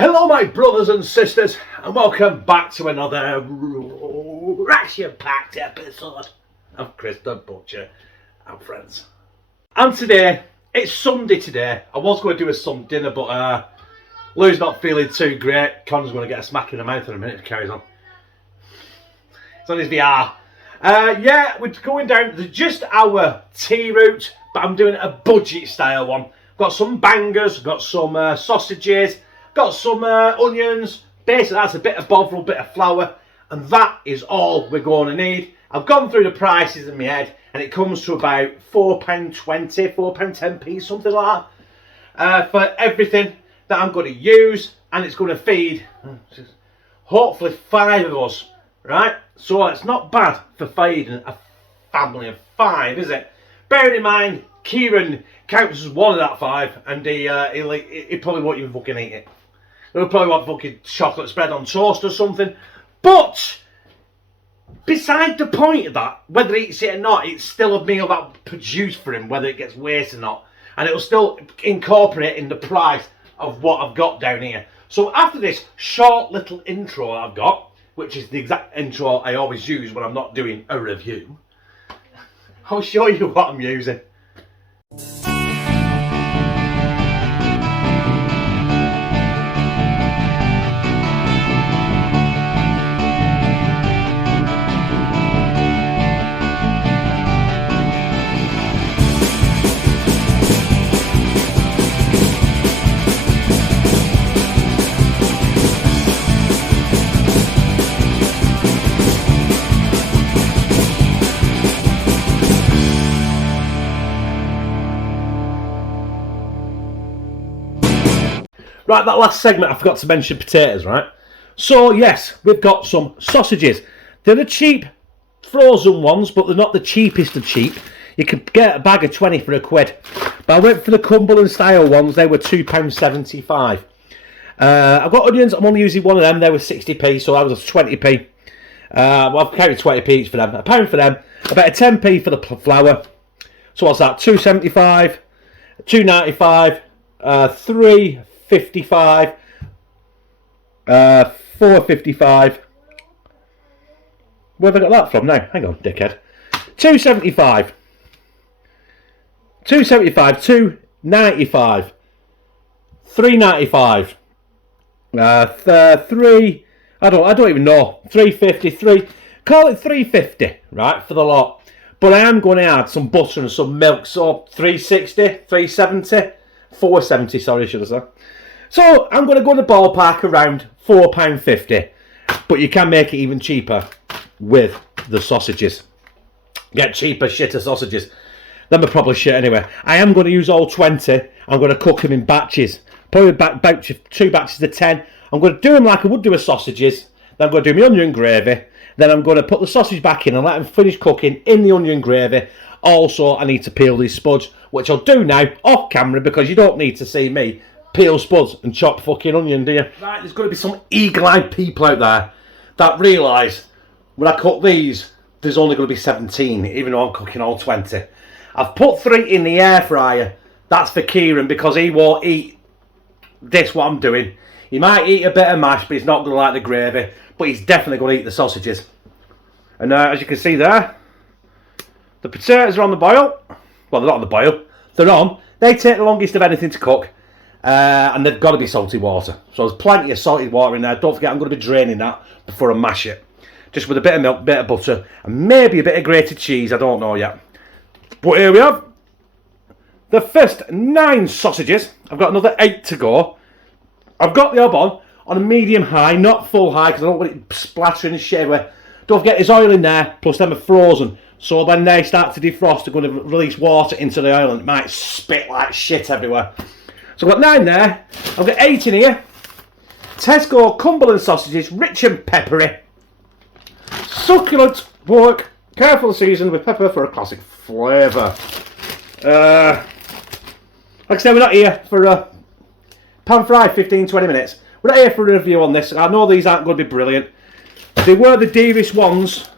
Hello my brothers and sisters, and welcome back to another ration-packed episode of Chris the Butcher and Friends. And today, it's Sunday today. I was going to do a Sunday dinner, but Lou's not feeling too great. Connor's going to get a smack in the mouth in a minute if he carries on. It's on his VR. Yeah, we're going down just our tea route, but I'm doing a budget style one. Got some bangers, got some sausages, got some onions. Basically, that's a bit of bovril, bit of flour, and that is all we're going to need. I've gone through the prices in my head, and it comes to about £4.20, £4.10p, something like that, for everything that I'm going to use, and it's going to feed hopefully 5 of us, right? So it's not bad for feeding a family of 5, is it? Bearing in mind, Kieran counts as one of that 5, and he probably won't even fucking eat it. He'll probably want fucking chocolate spread on toast or something. But beside the point of that, whether he eats it or not, it's still a meal that produced for him, whether it gets waste or not, and it'll still incorporate in the price of what I've got down here. So after this short little intro I've got, which is the exact intro I always use when I'm not doing a review, I'll show you what I'm using. Right, that last segment I forgot to mention potatoes, right? So yes, we've got some sausages. They're the cheap frozen ones, but they're not the cheapest of cheap. You could get a bag of 20 for £1. But I went for the Cumberland style ones, they were £2.75. I've got onions, I'm only using one of them, they were 60p, so that was 20p. Well, I've counted 20p each for them, £1 for them, about a 10p for the flour. So what's that, £2.75, £2.95, £3.55, £4.55. Where have I got that from now? Hang on, dickhead. £2.75, £2.75, £2.95, £3.95, three. I don't even know. £3.50, call it £3.50, right, for the lot. But I am going to add some butter and some milk, so £3.60, £3.70, £4.70. Sorry, should I say? So I'm going to go to the ballpark around £4.50, but you can make it even cheaper with the sausages. Get cheaper, shitter sausages. Them are probably shit anyway. I am going to use all 20. I'm going to cook them in batches. Probably about 2 batches of 10. I'm going to do them like I would do with sausages. Then I'm going to do my onion gravy. Then I'm going to put the sausage back in and let them finish cooking in the onion gravy. Also, I need to peel these spuds, which I'll do now off camera because you don't need to see me peel spuds and chop fucking onion, do you? Right, there's going to be some eagle-eyed people out there that realise when I cook these, there's only going to be 17, even though I'm cooking all 20. I've put 3 in the air fryer. That's for Kieran because he won't eat this, what I'm doing. He might eat a bit of mash, but he's not going to like the gravy. But he's definitely going to eat the sausages. And as you can see there, the potatoes are on the boil. Well, they're not on the boil. They're on. They take the longest of anything to cook. And they've got to be salty water. So there's plenty of salted water in there. Don't forget, I'm going to be draining that before I mash it. Just with a bit of milk, bit of butter, and maybe a bit of grated cheese. I don't know yet. But here we have the first 9 sausages. I've got another 8 to go. I've got the hob on a medium high, not full high, because I don't want it splattering and shit everywhere. Don't forget there's oil in there, plus them are frozen. So when they start to defrost, they're going to release water into the oil and it might spit like shit everywhere. So I've got 9 there. I've got 8 in here. Tesco Cumberland sausages, rich and peppery. Succulent pork, carefully seasoned with pepper for a classic flavour. Like I said, we're not here for pan fry 15-20 minutes. We're not here for a review on this. I know these aren't going to be brilliant. They were the dearest ones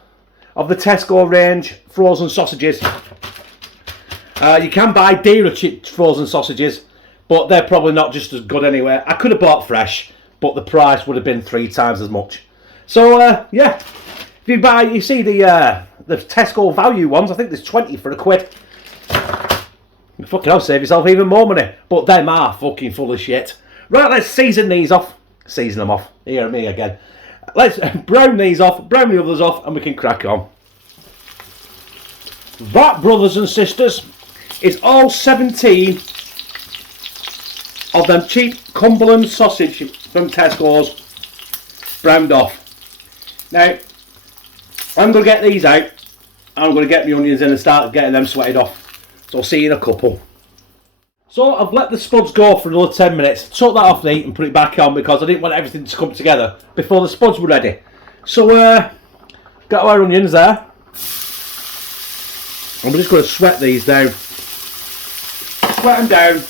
of the Tesco range frozen sausages. You can buy dearer frozen sausages, but they're probably not just as good anyway. I could have bought fresh, but the price would have been 3 times as much. So yeah, if you buy, you see the Tesco value ones, I think there's 20 for £1. You fucking hell, save yourself even more money. But them are fucking full of shit. Right, let's season these off. Season them off. Hear me again. Let's brown these off, brown the others off, and we can crack on. That, brothers and sisters, is all 17 of them cheap Cumberland sausage from Tesco's browned off. Now, I'm going to get these out. I'm going to get my onions in and start getting them sweated off. So I'll see you in a couple. So I've let the spuds go for another 10 minutes. Took that off the heat and put it back on because I didn't want everything to come together before the spuds were ready. So got our onions there. I'm just going to sweat these down. Sweat them down.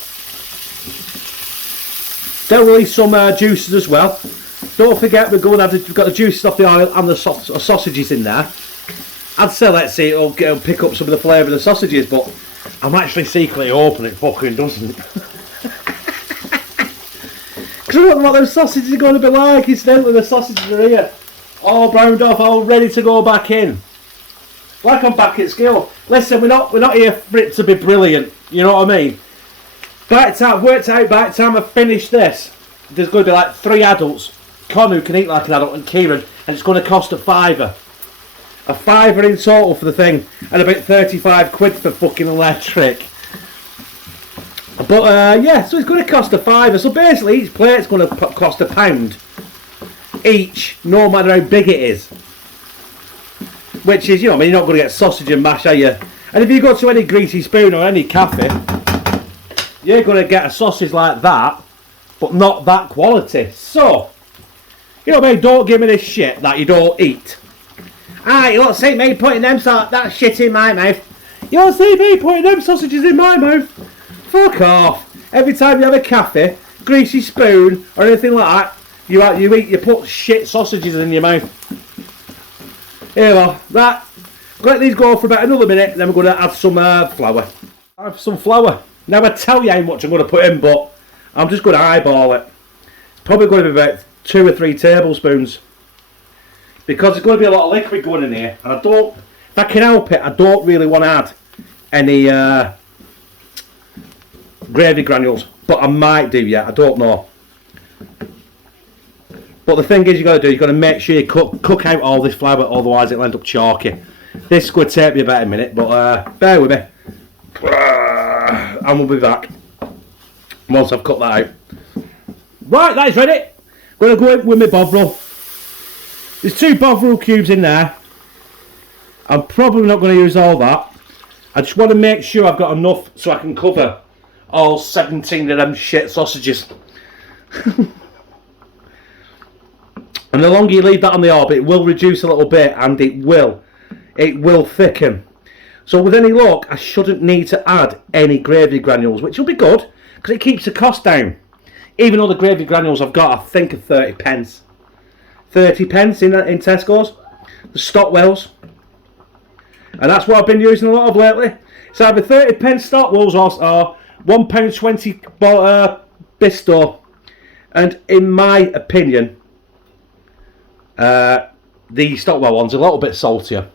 Don't release some juices as well. Don't forget we've got the juices off the oil and the sausages in there. I'd say let's see it'll pick up some of the flavour of the sausages, but I'm actually secretly hoping it fucking doesn't. Because I don't know what those sausages are going to be like. Incidentally, the sausages are here, all browned off, all ready to go back in. Like I'm back at school. Listen, we're not here for it to be brilliant. You know what I mean? By the time I've worked out, by the time I've finished this, there's going to be like 3 adults. Con who can eat like an adult, and Kieran, and it's going to cost £5. £5 in total for the thing, and about 35 quid for fucking electric. But yeah, so it's going to cost £5. So basically, each plate's going to cost £1 each, no matter how big it is. Which is, you know, I mean, you're not going to get sausage and mash, are you? And if you go to any Greasy Spoon or any cafe, you're going to get a sausage like that, but not that quality. So, you know what I mean? Don't give me this shit that you don't eat. You don't see me putting that shit in my mouth. You don't see me putting them sausages in my mouth. Fuck off. Every time you have a cafe, Greasy Spoon, or anything like that, you put shit sausages in your mouth. Here we are. Right. Let these go for about another minute, then we're going to add some flour. I have some flour. Now I tell you how much I'm going to put in, but I'm just going to eyeball it. It's probably going to be about 2 or 3 tablespoons. Because there's going to be a lot of liquid going in here, and if I can help it, I don't really want to add any gravy granules, but I might do, yeah, I don't know. But the thing is, you've got to make sure you cook out all this flour, otherwise it'll end up chalky. This could take me about a minute, but bear with me, and we'll be back once I've cut that out. Right, that is ready. I'm going to go in with my Bovril. There's 2 Bovril cubes in there. I'm probably not going to use all that. I just want to make sure I've got enough so I can cover all 17 of them shit sausages. And the longer you leave that on the hob, it will reduce a little bit, and it will thicken. So with any luck, I shouldn't need to add any gravy granules, which will be good because it keeps the cost down. Even though the gravy granules I've got, I think, are 30 pence. 30 pence in Tesco's, the Stockwells, and that's what I've been using a lot of lately. It's either 30 pence Stockwells or £1.20 Bisto, and in my opinion, the Stockwell one's a little bit saltier.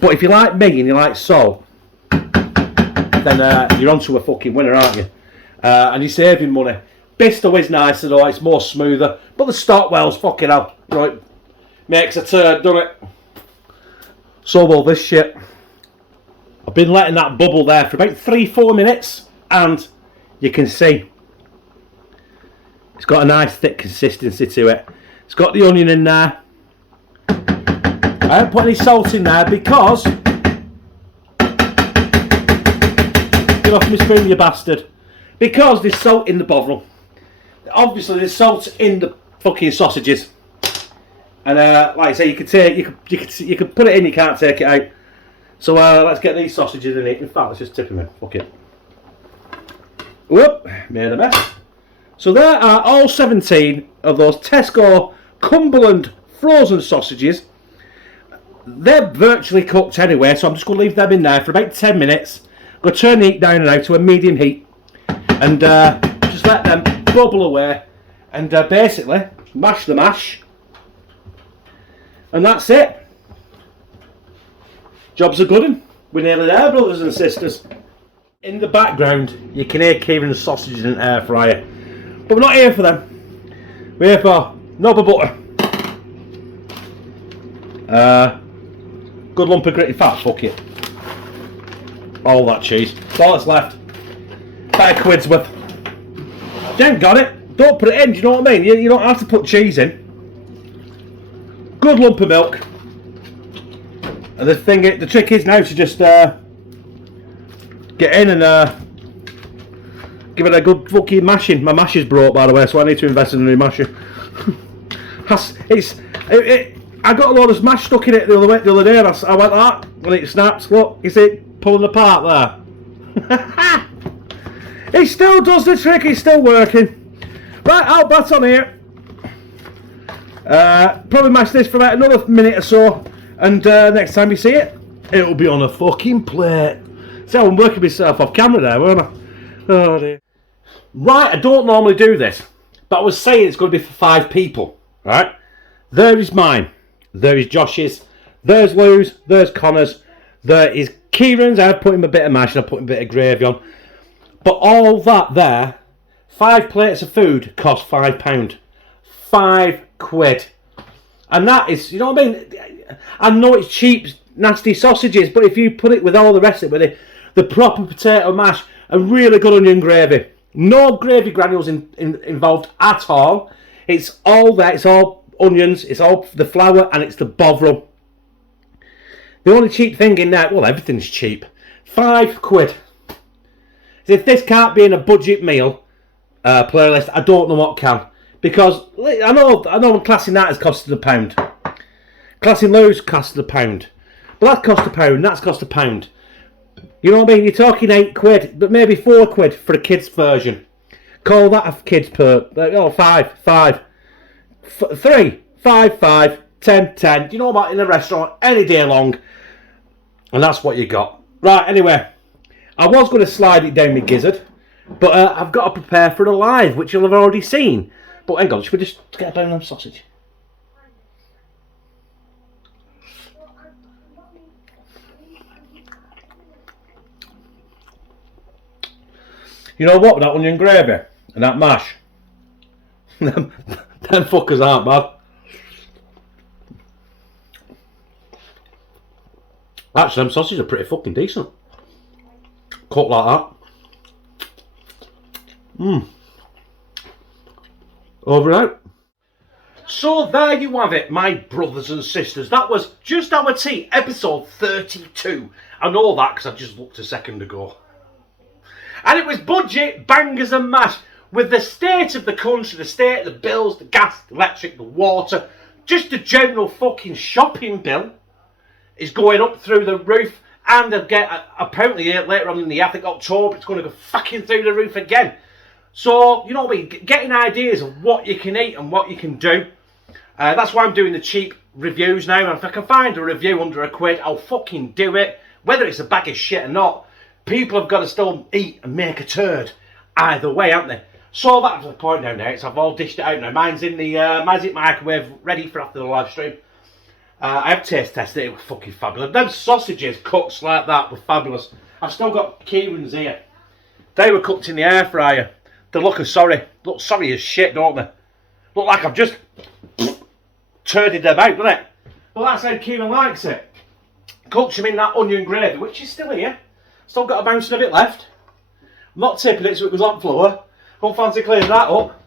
But if you like me and you like salt, then you're onto a fucking winner, aren't you? And you're saving money. Bisto is nicer though, it's more smoother. But the Stockwell's fucking hell, right, makes a turd, doesn't it? So will this shit. I've been letting that bubble there for about 3-4 minutes, and you can see it's got a nice thick consistency to it. It's got the onion in there. I haven't put any salt in there because, get off my spoon, you bastard, because there's salt in the Bovril. Obviously there's salt in the fucking sausages, and like I say, you can put it in, you can't take it out. So let's get these sausages in it. In fact, let's just tip them in. Fuck it. Whoop, made a mess. So there are all 17 of those Tesco Cumberland frozen sausages. They're virtually cooked anyway, so I'm just going to leave them in there for about 10 minutes. I'm going to turn the heat down now to a medium heat, and just let them bubble away. and basically mash the mash, and that's it. Job's a good one. We're nearly there, brothers and sisters. In the background, you can hear Kieran's sausages in an air fryer, but we're not here for them. We're here for knob of butter, good lump of gritty fat. Fuck it, all that cheese. That's all that's left. Better quid's worth. If you ain't got it, don't put it in. Do you know what I mean? You don't have to put cheese in. Good lump of milk. And the trick is now to just get in and give it a good fucking mashing. My mash is broke, by the way, so I need to invest in a new masher. I got a lot of mash stuck in it the other day, and I went that, and it snaps. Look, you see it pulling apart there. It still does the trick. It's still working. Right, out back on here. Probably mash this for about another minute or so, and next time you see it, it'll be on a fucking plate. See, I'm working myself off camera there, weren't I? Oh dear. Right, I don't normally do this, but I was saying it's going to be for 5 people. Right? There is mine. There is Josh's. There's Lou's. There's Connor's. There is Kieran's. I've put him a bit of mash and I've put him a bit of gravy on. But all that there, 5 plates of food cost £5. £5. And that is, you know what I mean? I know it's cheap, nasty sausages, but if you put it with all the rest of it, with the proper potato mash, a really good onion gravy. No gravy granules involved at all. It's all there, it's all onions, it's all the flour, and it's the bovril. The only cheap thing in there, well, everything's cheap. £5. If this can't be in a budget meal playlist, I don't know what can. Because I know classing that has costed £1. Classing Lou's costed £1. But that cost £1, that's cost £1. You know what I mean? You're talking £8, but maybe £4 for a kid's version. Call that a kid's per. Oh, 5. 3, 5, 10, 10. Do you know what? In a restaurant, any day long. And that's what you got. Right, anyway. I was going to slide it down my gizzard, but I've got to prepare for the live, which you'll have already seen. But hang on, should we just get a bone of sausage? You know what, with that onion gravy and that mash, them fuckers aren't bad. Actually, them sausages are pretty fucking decent. Cooked like that. Over and out. So there you have it, my brothers and sisters. That was Just Our Tea, episode 32. I know that because I just looked a second ago. And it was budget bangers and mash, with the state of the country, the state of the bills, the gas, the electric, the water, just the general fucking shopping bill is going up through the roof. And apparently later on in the year, I think October, it's going to go fucking through the roof again. So, you know what I mean, getting ideas of what you can eat and what you can do. That's why I'm doing the cheap reviews now. And if I can find a review under £1, I'll fucking do it. Whether it's a bag of shit or not, people have got to still eat and make a turd. Either way, haven't they? So that's the point down there. I've all dished it out now. Mine's in the microwave, ready for after the live stream. I have taste tested it. It was fucking fabulous. Them sausages cooked like that were fabulous. I've still got Kieran's here. They were cooked in the air fryer. They look sorry. Look sorry as shit, don't they? Look like I've just turded them out, doesn't it? Well, that's how Kieran likes it. Cooked him in that onion gravy, which is still here. Still got a bouncing of it left. I'm not tipping it so it goes on flour. Don't fancy cleaning that up.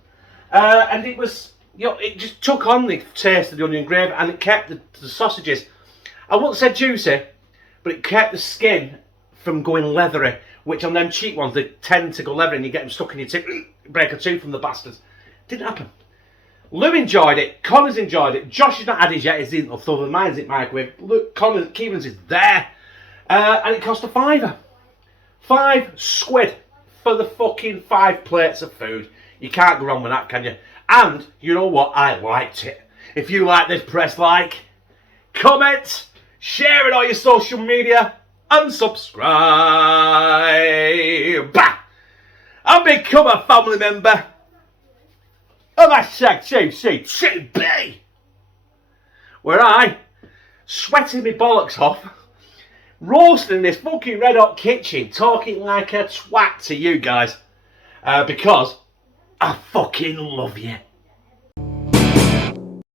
And it was, you know, it just took on the taste of the onion gravy, and it kept the sausages, I wouldn't say juicy, but it kept the skin from going leathery, which on them cheap ones, they tend to go leathery and you get them stuck in your teeth, break a tooth from the bastards. Didn't happen. Lou enjoyed it, Connor's enjoyed it, Josh has not had his yet, he's in other mine's in microwave, Kieran's is there, and it cost £5. £5 for the fucking 5 plates of food. You can't go wrong with that, can you? And, you know what, I liked it. If you like this, press like, comment, share it on your social media, and subscribe. And become a family member of hashtag Team C, Team B, where I, sweating my bollocks off, roasting in this fucking red hot kitchen, talking like a twat to you guys, because I fucking love you.